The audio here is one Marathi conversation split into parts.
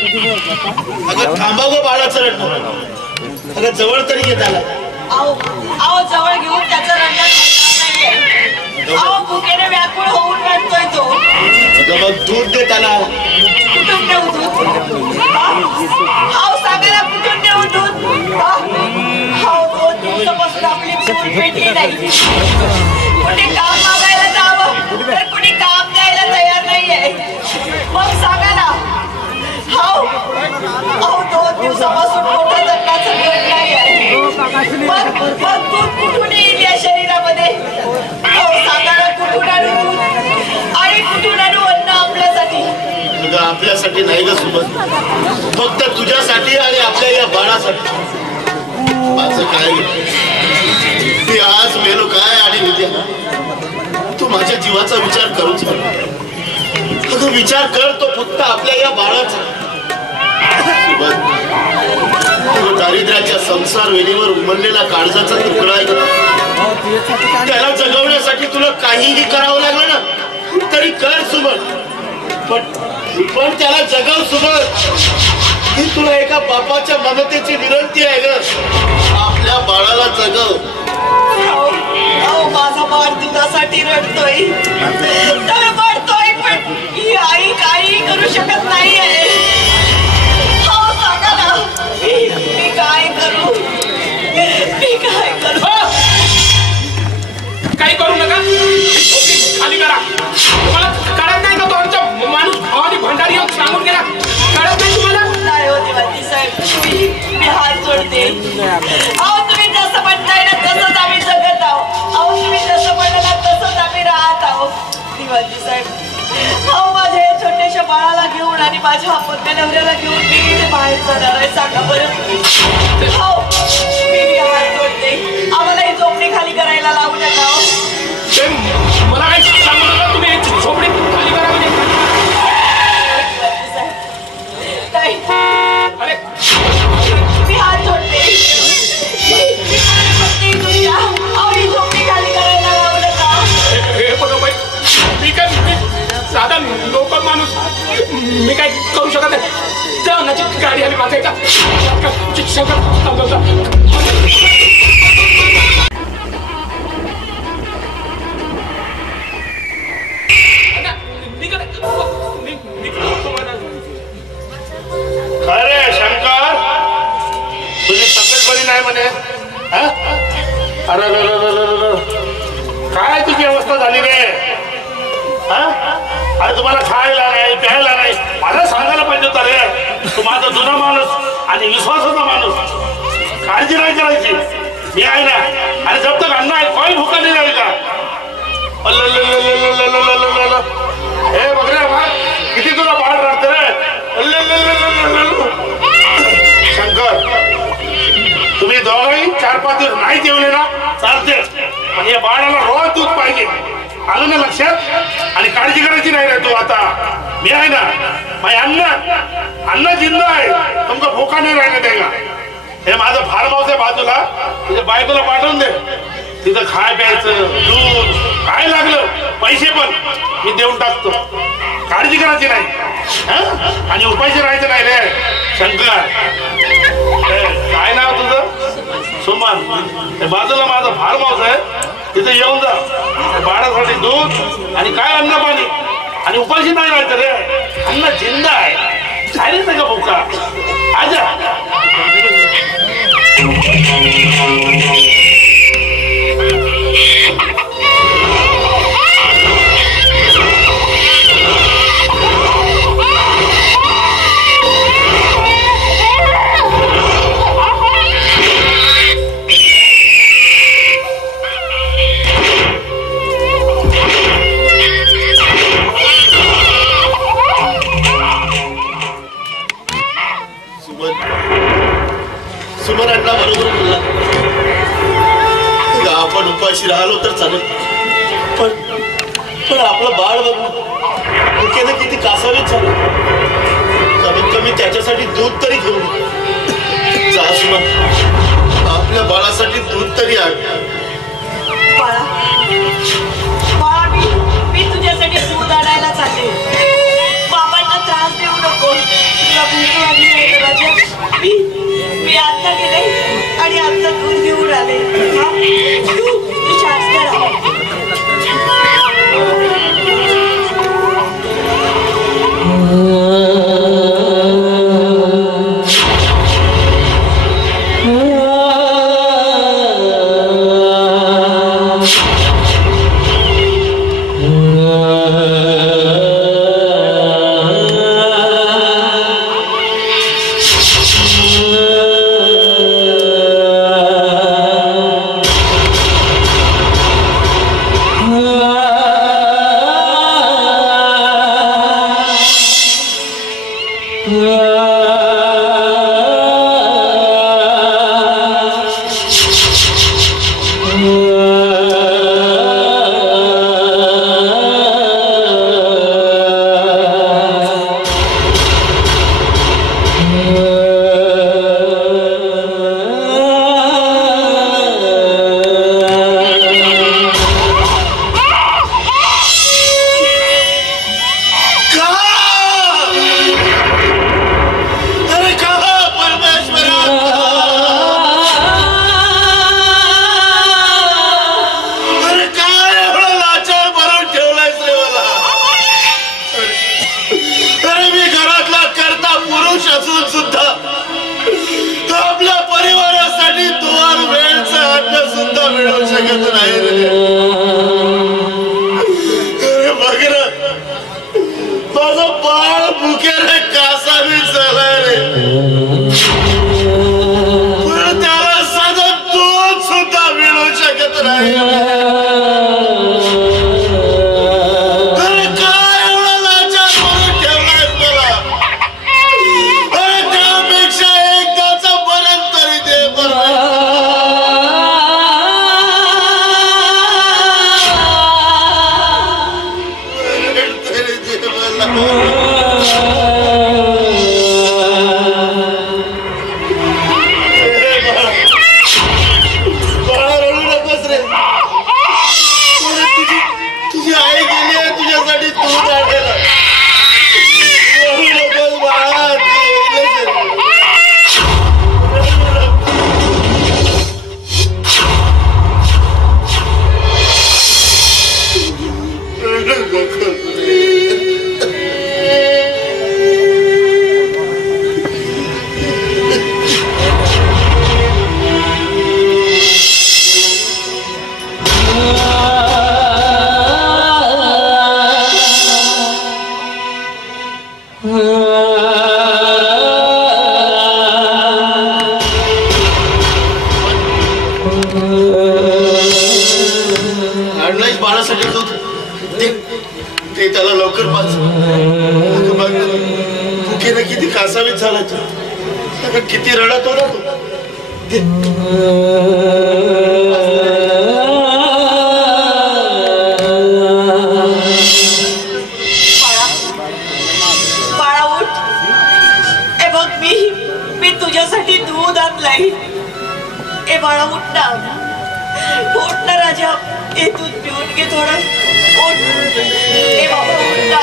अगं थांबा गो बाळाचं रडणं. अगं जवळ तरी घेत आला. आओ जवळ घेऊन त्याचं रडणं आओ भुकेने व्याकुळ होऊन रडतोय तो. अगं मग दूध देत आला. कुठून देऊ दूध? आओ सांगा ना कुठून देऊ दूध? आओ 2 दिवसापासून आपली दूध भेटली नाही. कुठे काम मागायला जावं तर कुणी काम द्यायला तयार नाहीये. मग सांगा ना. आओ 2 दिवसापासून मोठं जन्माचं घट नाहीये. मग दूध कुठून येईल या शरीरामध्ये? सांगा ना कुठून आणू दूध आणि कुठून आणू अन्न आपल्यासाठी? आपल्यासाठी नाही ग सुमन, फक्त तुझ्यासाठी आणि आपल्या या बाळासाठी. माझं काय मी आज मेलो काय आणि विद्या तू माझ्या जीवाचा विचार करूच. अगं विचार कर तो फक्त आपल्या या बाळाचा. दारिद्र्याच्या संसार वेलीवर उमललेला काळजाचा तुकडा आहे. त्याला जगवण्यासाठी तुला काहीही करावं लागलं ना तरी कर सुमन, पण त्याला जगव सुमन. ही तुला एका बापाच्या ममतेची विनंती आहे ग. आपल्या बाळाला जगव. माझा बाळ दुधासाठी रडतोय रडतोय पण ही आई काही करू शकत नाहीये. सांगा ना मी काय करू? मी काय करू? काही करू नका, खाली करा. तुम्हाला कळत नाही का तो आमचा माणूस भावानी भंडारी सांगून गेला? कळत नाही तुम्हाला? नाही हो देवाची साहेब, मी हात जोडते. तुम्ही जसं म्हणताय ना तसंच आम्ही जगत आहोत. तुम्ही जसं म्हणलं ना तसंच आम्ही राहत आहोत. देवाची साहेब माझ्या या छोट्याशा बाळाला घेऊन आणि माझ्या अपत्या नवऱ्याला घेऊन मी इथे बाहेर जाणार आहे. सांगा बरं. मी हात जोडते. आम्हाला ही झोपडी खाली करायला लावू नका. मला काय सांगू नका तुम्ही. झोपडी खाली करा म्हणजे मी हात जोडते. ही झोपडी खाली करायला लावू नका. हे बघा बाई, मी काय साधा लोकल माणूस, मी काय करू शकत नाही. जाण्याची गाडी आली माझ्या एका अरे शंकर, तुझी तब्येत बरी नाही म्हणे. अरे काय तुझी अवस्था झाली रे? अरे तुम्हाला खायला नाही प्यायला नाही, मला सांगायला पाहिजे होतं रे. तू माझा जुना माणूस आणि विश्वासाचा माणूस, काळजी नाही करायची. मी आहे ना. आणि जब तक अन्न आहे कोणी भुका नाही राहील का? हे बघ रे बा, किती तुला बाळ राहते रे. शंकर, तुम्ही दोघंही 4-5 दिवस नाही जेवले ना चालते, पण या बाळाला रोज दूध पाहिजे. आलं ना लक्षात? आणि काळजी करायची नाही रे तू. आता मी आहे ना. अन्न जिंदा आहे, तुमका भोका नाही राहिला देगा. हे माझं फार्म हाऊस आहे बाजूला, तुझ्या बायकोला पाठवून दे. तिथं खाय प्यायचं, दूध काय लागलं पैसे पण मी देऊन टाकतो. काळजी करायची नाही आणि उपायची राहायचं नाही रे. शंकर, काय नाव तुझं? सुमन. बाजूला माझं फार्म हाऊस आहे, तिथे येऊन जा. बाळासाठी दूध आणि काय अन्न पाणी आणि उपाशी नाही राहायचं रे. अन्न जिंदा आहे, खायला का भुका? आजा. सुमन अण्णा बरोबर बोलला. आपण उपाशी राहिलो तर चालेल, पण आपलं बाळ बघून किती कासावीत झालं. कमीत कमी त्याच्यासाठी दूध तरी घेऊन जा सुमन. आपल्या बाळासाठी दूध तरी आण. बाळा, मी तुझ्यासाठी दूध आणायला चालले. बाबांना त्रास देऊ नको. तुला भूक झाले तू शांत करा. किती रडत होता बाळा उठ. ए बघ मी तुझ्यासाठी दूध आणलंय. ए बाळा उठ ना राजा. ए दूध पिऊन घे थोडं. उठ. ए बाबा उठ ना.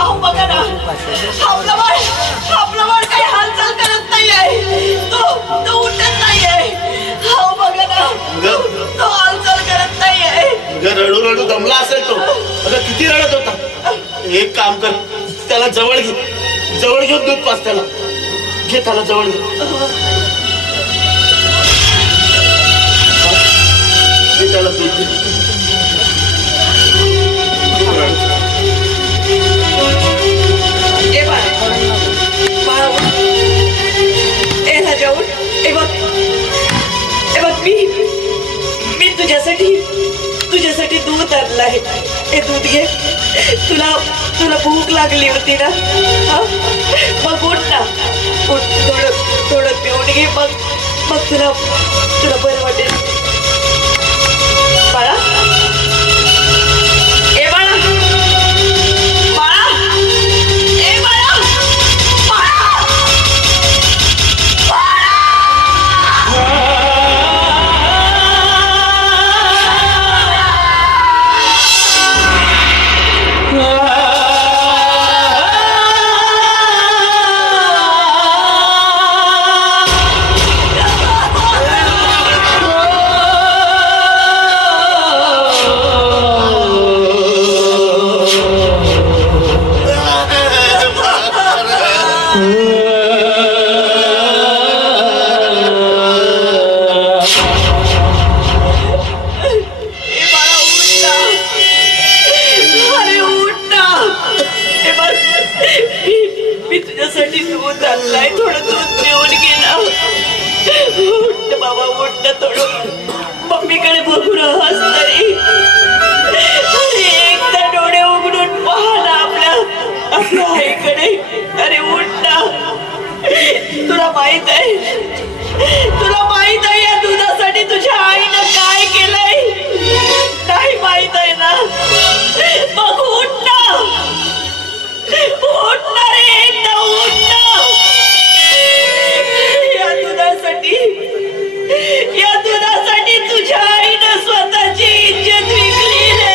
अहो बघा ना आपलं बाळ काही हालचाल करत नाहीये. तो उठत नाहीये. अहो बघा ना तो हालचाल करत नाहीये. रडू रडू दमला असेल तो. अगं किती रडत होता. एक काम कर त्याला जवळ घेऊन दूध पास त्याला. घे त्याला जवळ घे त्याला दूध घे. मी तुझ्यासाठी दूध आणलं आहे. हे दूध घे. तुला भूक लागली होती ना. मग उठ ना. थोडं पिऊन घे. मग तुला बरं वाटेल. बाळा ए बाळा बाळा ए बाळा बाळा दुधासाठी दूध आणलाय, थोडं दूध पिऊन गेला. उठ ना बाबा, उठ ना थोडं. मम्मीकडे बघून हस तरी. अरे एकदा डोळे उघडून पहा ना आपल्या आईकडे. अरे उठ ना. तुला माहित आहे या दुधासाठी तुझ्या आईनं काय केलंय? नाही माहित आहे ना? मग उठ ना. उठ ना रे, एकदा उठ ना. या दुधासाठी तुझ्या आईनं स्वतःची इज्जत विकली रे.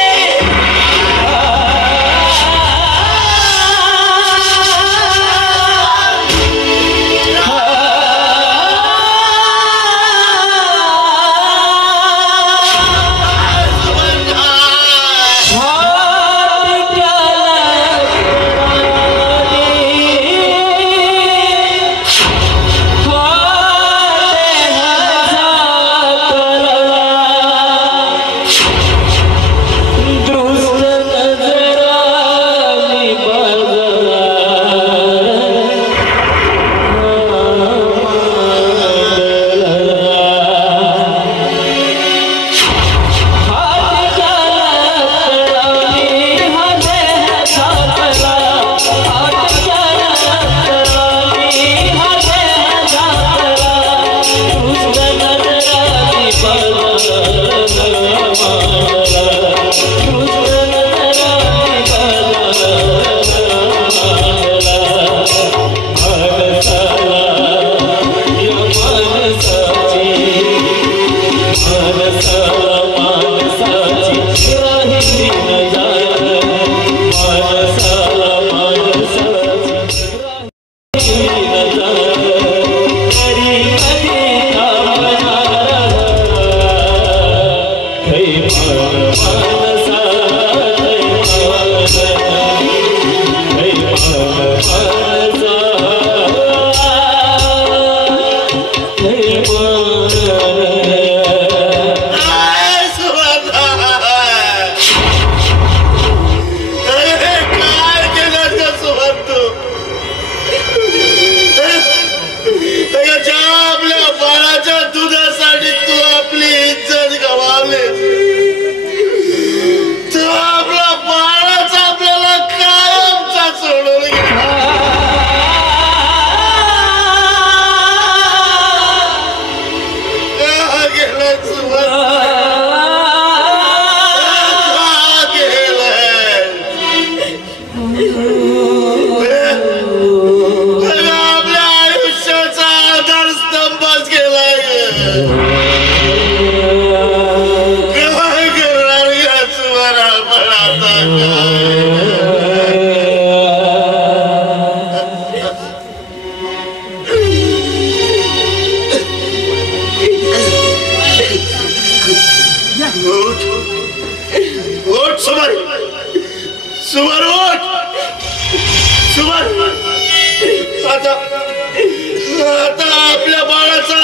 आता आपल्या बाळाचा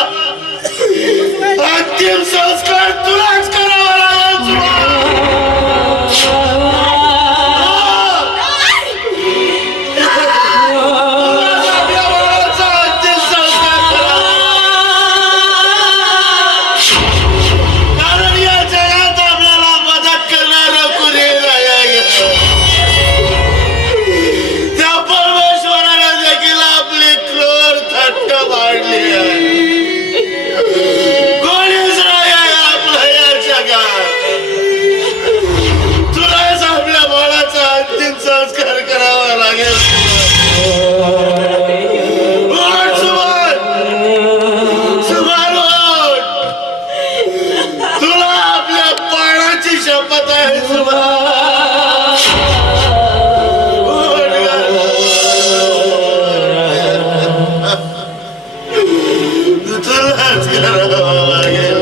अंतिम संस्कार तुलाच करावा लागेल. संस्कार करावा लागेल. तुला आपल्या बाळाची शपथ आहे तुलाच करावा लागेल.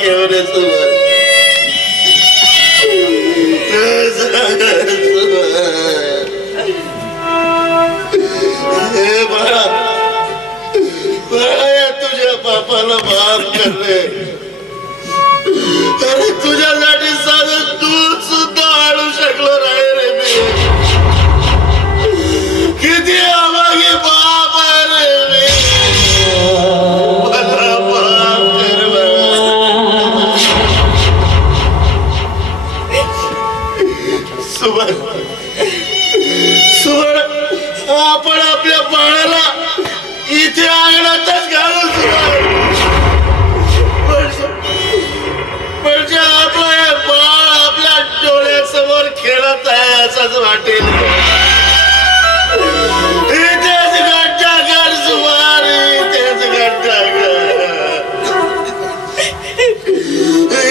घेऊन कर रे. अरे तुझ्यासाठी साधं दूध सुद्धा आणू शकलो नाही रे मी. किती अभागी बाप आहे रे मी. मला माफ कर बाबा. सुमन, सुमन, आपण आपल्या बाळाला इथे अंगणातच घालू. म्हणजे आपलं हे बाळ आपल्या डोळ्यासमोर खेळत आहे असंच वाटेल. इथेच गड्डा कर सुमार, इथेच गड्डा कर.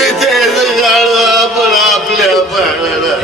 इथेच घालू आपण आपल्या बाळाला.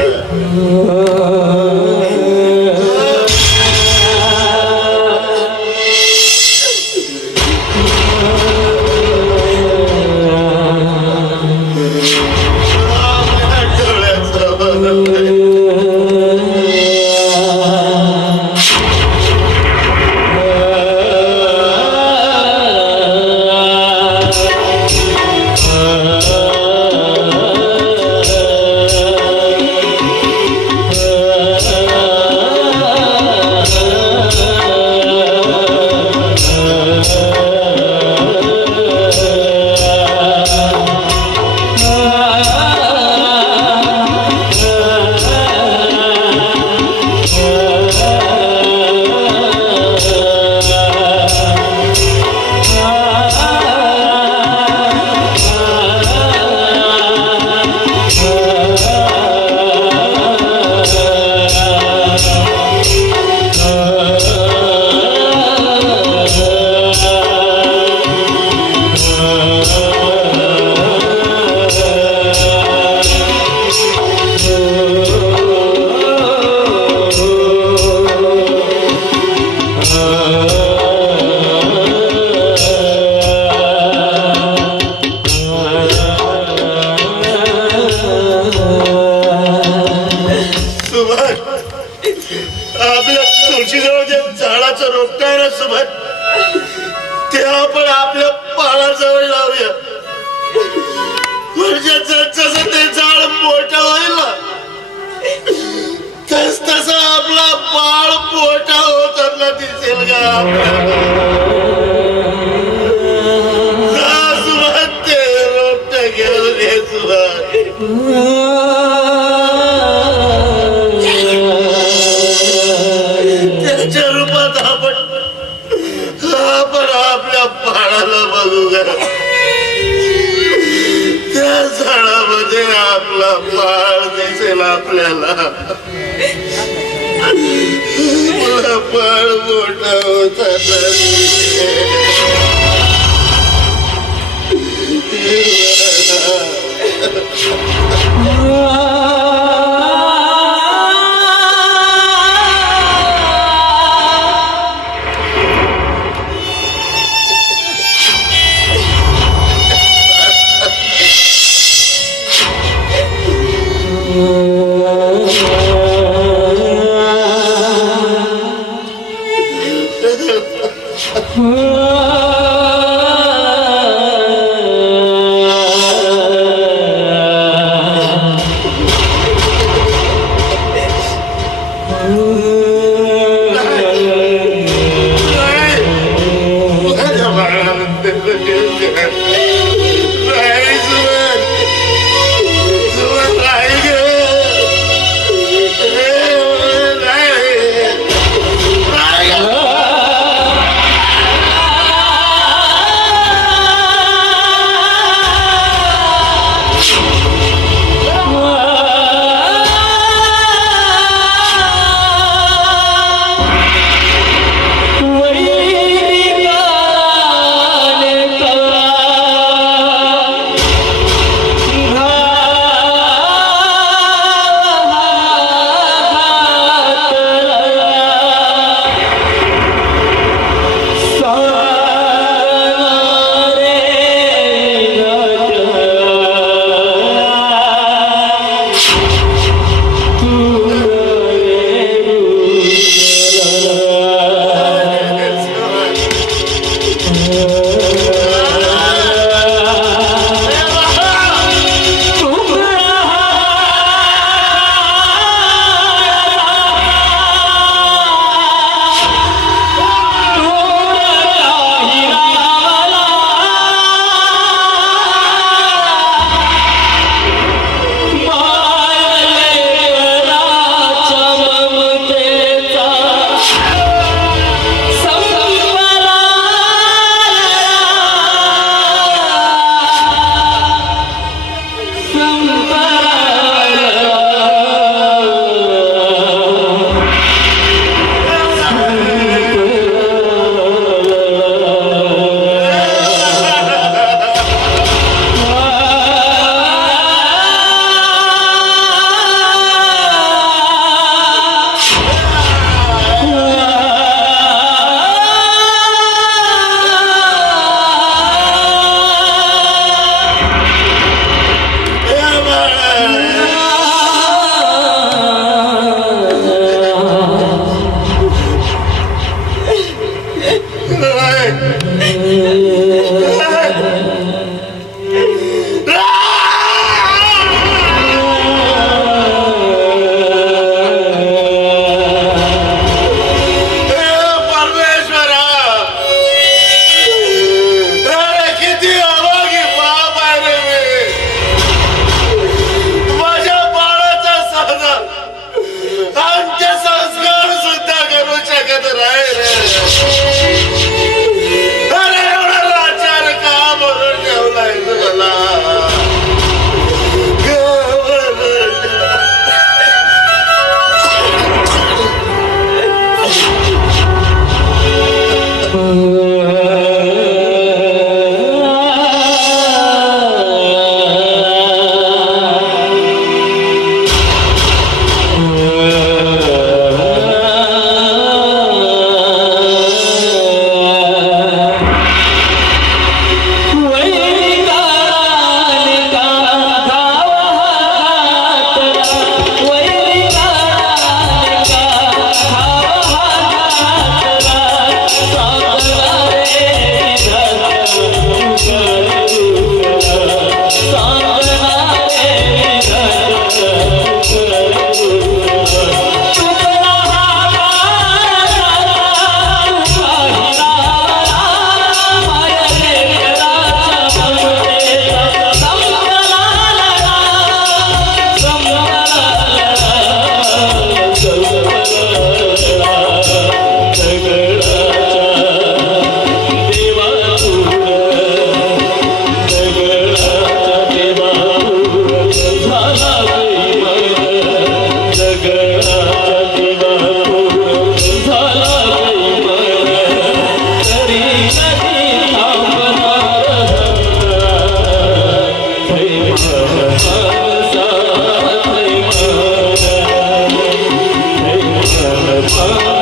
मा